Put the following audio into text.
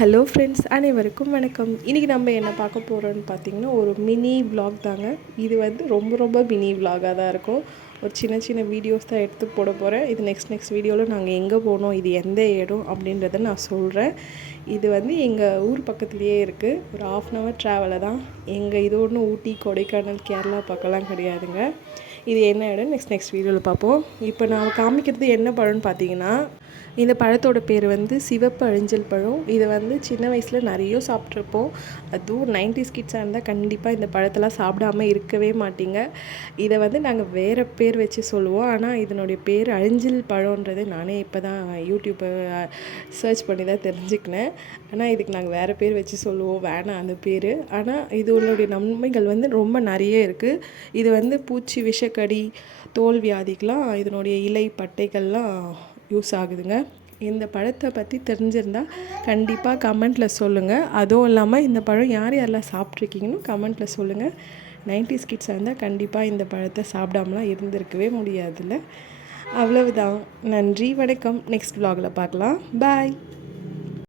Hello friends, அனைவருக்கும் வணக்கம். இன்றைக்கி நம்ம என்ன பார்க்க போகிறோன்னு பார்த்தீங்கன்னா, ஒரு மினி விலாக் தாங்க. இது வந்து ரொம்ப ரொம்ப மினி விலாகாக தான் இருக்கும். ஒரு சின்ன சின்ன வீடியோஸ் தான் எடுத்து போட போகிறேன். இது நெக்ஸ்ட் வீடியோவில் நாங்கள் எங்கே போனோம், இது எந்த இடம் அப்படின்றத நான் சொல்கிறேன். இது வந்து எங்கள் ஊர் பக்கத்துலேயே இருக்குது. ஒரு 1/2 hour ட்ராவலில் தான். எங்கள் இது ஒன்றும் ஊட்டி, கொடைக்கானல், கேரளா பக்கம்லாம் கிடையாதுங்க. இது என்ன இடம் நெக்ஸ்ட் வீடியோவில் பார்ப்போம். இப்போ நான் காமிக்கிறது என்ன பழம்னு பார்த்தீங்கன்னா, இந்த பழத்தோட பேர் வந்து சிவப்பு அழிஞ்சல் பழம். இதை வந்து சின்ன வயசில் நிறைய சாப்பிட்ருப்போம். அதுவும் 90s கிட்ஸாக இருந்தால் கண்டிப்பாக இந்த பழத்தெல்லாம் சாப்பிடாமல் இருக்கவே மாட்டீங்க. இதை வந்து நாங்கள் வேறு பேர் வச்சு சொல்லுவோம். ஆனால் இதனுடைய பேர் அழிஞ்சல் பழன்றது நானே இப்போ தான் யூடியூப்பை சர்ச் பண்ணி தான் தெரிஞ்சுக்கினேன். ஆனால் இதுக்கு நாங்கள் வேறு பேர் வச்சு சொல்லுவோம், வேணாம் அந்த பேர். ஆனால் இதனுடைய நன்மைகள் வந்து ரொம்ப நிறைய இருக்குது. இது வந்து பூச்சி, விஷக்கடி, தோல் வியாதிக்கெலாம் இதனுடைய இலை பட்டைகள்லாம் யூஸ் ஆகுதுங்க. இந்த பழத்தை பற்றி தெரிஞ்சிருந்தால் கண்டிப்பாக கமெண்ட்டில் சொல்லுங்கள். அதுவும் இல்லாமல் இந்த பழம் யாரெல்லாம் சாப்பிட்ருக்கீங்கன்னு கமெண்ட்டில் சொல்லுங்கள். 90s கிட்ஸாக இருந்தால் கண்டிப்பாக இந்த பழத்தை சாப்பிடாமலாம் இருந்திருக்கவே முடியாதுல்ல. அவ்வளவுதான். நன்றி, வணக்கம். நெக்ஸ்ட் vlogல பார்க்கலாம். பாய்.